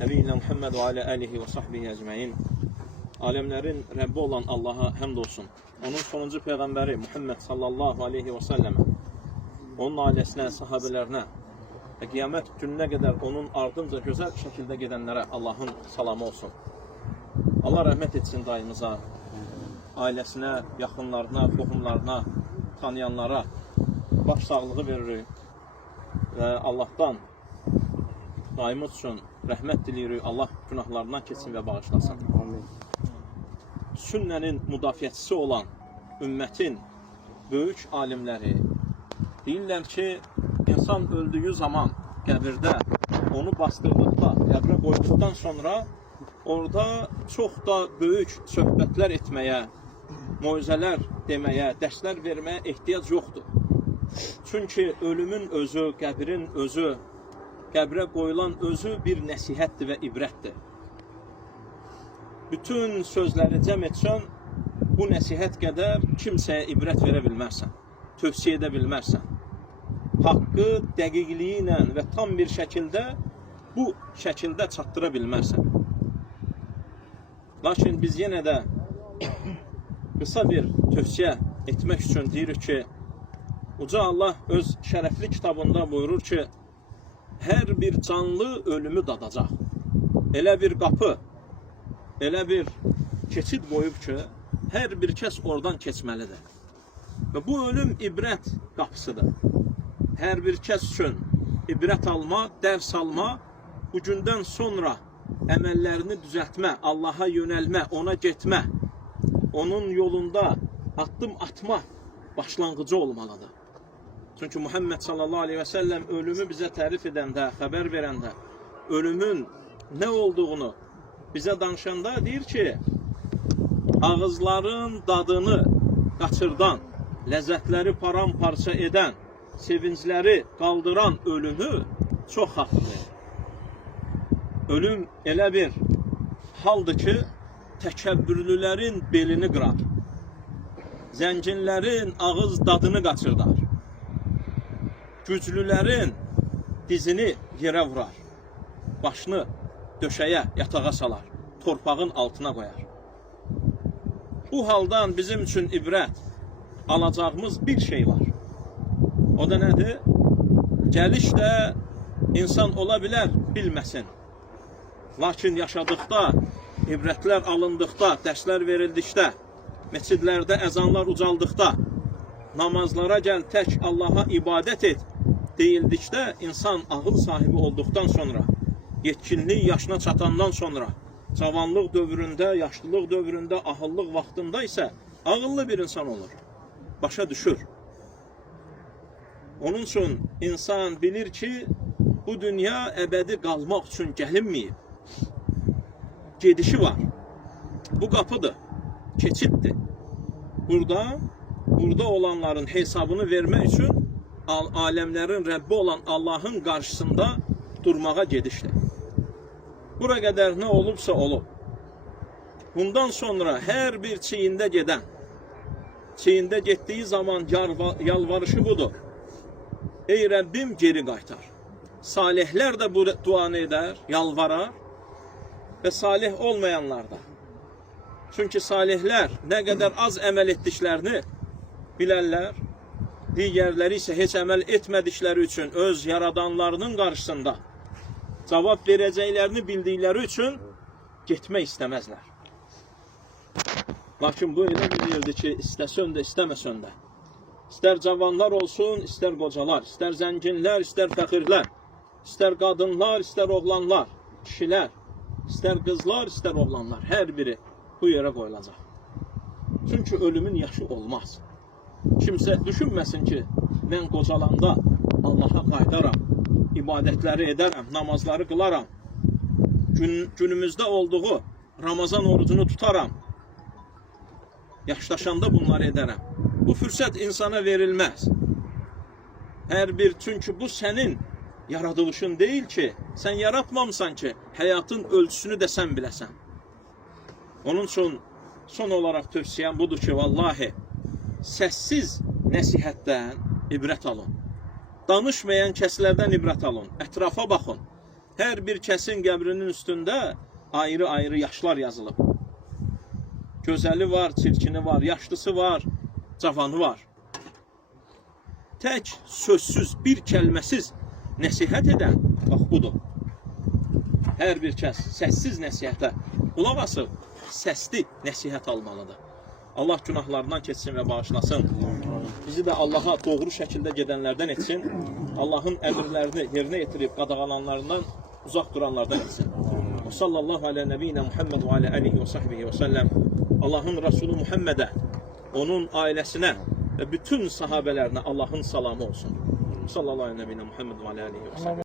Nebiyyina Muhammed ve ala alihi ve sahbihi ecmaîn. Alemlerin Rabbi olan Allah'a hamdolsun. Onun sonuncu peygamberi Muhammed sallallahu aleyhi ve selleme, onun ailesine, sahabelerine ve kıyamet gününe kadar onun ardınca güzel şekilde gidenlere Allah'ın salamı olsun. Allah rahmet etsin dayımıza, ailesine, yakınlarına, qohumlarına, tanıyanlara baş sağlığı verir ve Allah'tan daimimiz üçün rəhmət diliyirik. Allah günahlarından keçsin və bağışlasın. Amin. Sünnənin müdafiəçisi olan ümmətin böyük alimləri deyirlər ki, insan öldüyü zaman qəbirdə onu bastırdıqda, qəbrə qoyduqdan sonra orada çox da böyük söhbətlər etməyə, moizələr deməyə, dərslər verməyə ehtiyac yoxdur. Çünki ölümün özü, qəbrin özü, qəbrə qoyulan özü bir nəsihətdir və ibrətdir. Bütün sözləri cəm etsən, bu nəsihət qədər kimsəyə ibrət verə bilmərsən, tövsiyə edə bilmərsən. Haqqı dəqiqliyi ilə və tam bir şəkildə bu şəkildə çatdıra bilmərsən. Lakin biz yenə də qısa bir tövsiyə etmək üçün deyirik ki, Uca Allah öz şərəfli kitabında buyurur ki, hər bir canlı ölümü dadacaq. Elə bir qapı, elə bir keçid qoyub ki, hər bir kəs oradan keçməlidir. Və bu ölüm ibrət qapısıdır. Hər bir kəs üçün ibrət alma, dərs alma, bu gündən sonra əməllərini düzəltmə, Allaha yönəlmə, ona getmə, onun yolunda addım atma başlanğıcı olmalıdır. Çünki Muhammed sallallahu aleyhi ve sellem ölümü bizə tərif edəndə, xəbər verəndə, ölümün nə olduğunu bizə danışanda deyir ki, ağızların dadını qaçırdan, ləzzətləri paramparça edən, sevincləri qaldıran ölümü çox haqlıdır. Ölüm elə bir haldır ki, təkəbbürlülərin belini qırar, zənginlərin ağız dadını qaçırdar, güclülərin dizini yerə vurar, başını döşəyə, yatağa salar, torpağın altına qoyar. Bu haldan bizim üçün ibrət alacağımız bir şey var. O da nədir? Gəliş də insan ola bilər, bilməsin. Lakin yaşadıqda, ibrətlər alındıqda, dərslər verildikdə, meçidlərdə əzanlar ucaldıqda, namazlara gəl, tək Allaha ibadət et deyildikdə, insan ağıl sahibi olduqdan sonra, yetkinlik yaşına çatandan sonra, cavanlıq dövründə, yaşlılıq dövründə, ahıllıq vaxtında isə ağıllı bir insan olur. Başa düşür. Onun üçün insan bilir ki, bu dünya əbədi qalmaq üçün gəlinməyib. Gedişi var. Bu qapıdır, keçiddir. Burada olanların hesabını vermək üçün aləmlərin Rəbbi olan Allahın qarşısında durmağa gedişdir. Bura qədər nə olubsa olub. Bundan sonra hər bir çiyində gedən, çiyində getdiyi zaman yalvarışı budur. Ey Rəbbim geri qaytar. Salihlər də bu duanı edər, yalvarar və salih olmayanlar da. Çünki salihlər nə qədər az əməl etdiklərini bilərlər, digərləri isə heç əməl etmədikləri üçün öz yaradanlarının qarşısında cavab verəcəklərini bildikləri üçün getmək istəməzlər. Lakin bu elə bir yerdir ki, istəsən də, istəməsən də, istər cavanlar olsun, istər qocalar, istər zənginlər, istər fəxirlər, istər qadınlar, istər oğlanlar, kişilər, istər qızlar, istər oğlanlar, hər biri bu yerə qoyulacaq. Çünki ölümün yaşı olmaz. Kimsə düşünməsin ki, mən qocalanda Allaha qaydaram, ibadətləri edərəm, namazları qılaram, günümüzdə olduğu Ramazan orucunu tutaram, yaşlaşanda bunları edərəm. Bu fürsət insana verilməz. Hər bir, çünki bu sənin yaradılışın deyil ki, sən yaratmamsan ki, həyatın ölçüsünü də sən biləsən. Onun üçün son olaraq tövsiyəm budur ki, vallahi, səssiz nəsihətdən ibrət alın. Danışmayan kəslərdən ibrət alın. Ətrafa baxın. Hər bir kəsin qəbrinin üstündə ayrı-ayrı yaşlar yazılıb. Gözəli var, çirkini var, yaşlısı var, cavanı var. Tək, sözsüz, bir kəlməsiz nəsihət edən, bax budur. Hər bir kəs səssiz nəsihətə qulaq asıb, səsli nəsihət almalıdır. Allah günahlarından keçsin və bağışlasın. Bizi də Allaha doğru şəkildə gedənlərdən etsin. Allahın əmrlərini yerinə yetirib qadağalanlarından uzaq duranlardan etsin. Və sallallahu alə nəbiyyinə Muhammed və alə alihi və sahbihi və səlləm. Allahın Rasulü Muhammedə, onun ailəsinə və bütün sahabələrinə Allahın salamı olsun. Sallallahu alə nəbiyyinə Muhammed və alə alihi və səlləm.